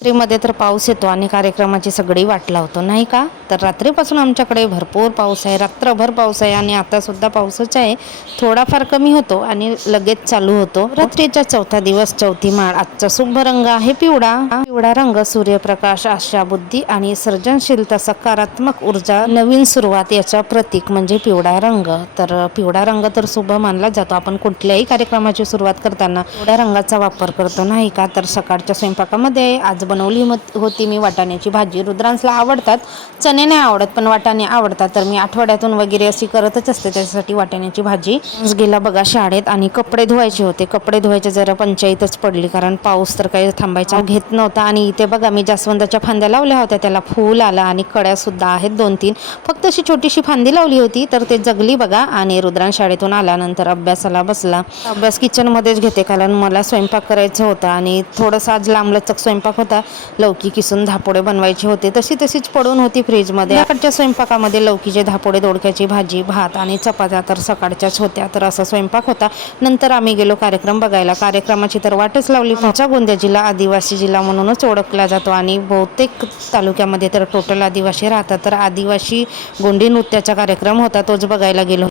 रात्रीमध्ये तर पाऊस येतो आणि कार्यक्रमाची सगळी वाट लावतो नाही का? तर रात्रीपासून आमच्याकडे भरपूर पाऊस आहे, रात्रभर पाऊस आहे आणि आता सुद्धा पाऊसच आहे. थोडाफार कमी होतो आणि लगेच चालू होतो. रात्रीचा चौथा दिवस, चौथी माळ. आजचा शुभ रंग आहे पिवळा. पिवळा रंग सूर्यप्रकाश, आशा, बुद्धी आणि सर्जनशीलता, सकारात्मक ऊर्जा, नवीन सुरुवात याचा प्रतीक म्हणजे पिवळा रंग. तर पिवळा रंग तर शुभ मानला जातो. आपण कुठल्याही कार्यक्रमाची सुरुवात करताना पिवळ्या रंगाचा वापर करतो नाही का? तर सकाळच्या स्वयंपाकामध्ये आज बनवली होती मी वाटाण्याची भाजी. रुद्रांसला आवडतात, चणे नाही आवडत पण वाटाणे आवडतात, तर मी आठवड्यातून वगैरे अशी करतच असते त्याच्यासाठी वाटाण्याची भाजी. गेला बघा शाळेत आणि कपडे धुवायचे होते. कपडे धुवायचे जरा पंचायतच पडली, कारण पाऊस तर काही थांबायचा घेत नव्हता. आणि इथे बघा मी जास्वंदाच्या फांद्या लावल्या होत्या, त्याला फूल आला आणि कळ्या सुद्धा आहेत 2-3. फक्त अशी छोटीशी फांदी लावली होती तर ते जगली बघा. आणि रुद्रान शाळेतून आल्यानंतर अभ्यासाला बसला. अभ्यास किचनमध्येच घेते, कारण मला स्वयंपाक करायचं होता आणि थोडंसं आज लांबलचक स्वयंपाक होता. लौकी किसून धापोडे बनवायचे होते, तशीच पडून होती फ्रीजमध्ये. सकाळच्या स्वयंपाकामध्ये लौकीचे धापोडे, दोडक्याची भाजी, भात आणि चपात्या तर सकाळच्याच होत्या. तर असा स्वयंपाक होता. नंतर आम्ही गेलो कार्यक्रम बघायला. कार्यक्रमाची तर वाटच लावली. आमचा गोंदिया जिल्हा आदिवासी जिल्हा म्हणूनच ओळखला जातो आणि बहुतेक तालुक्यामध्ये तर टोटल आदिवासी राहतात. तर आदिवासी गोंडी नृत्याचा कार्यक्रम होता, तोच बघायला गेलो.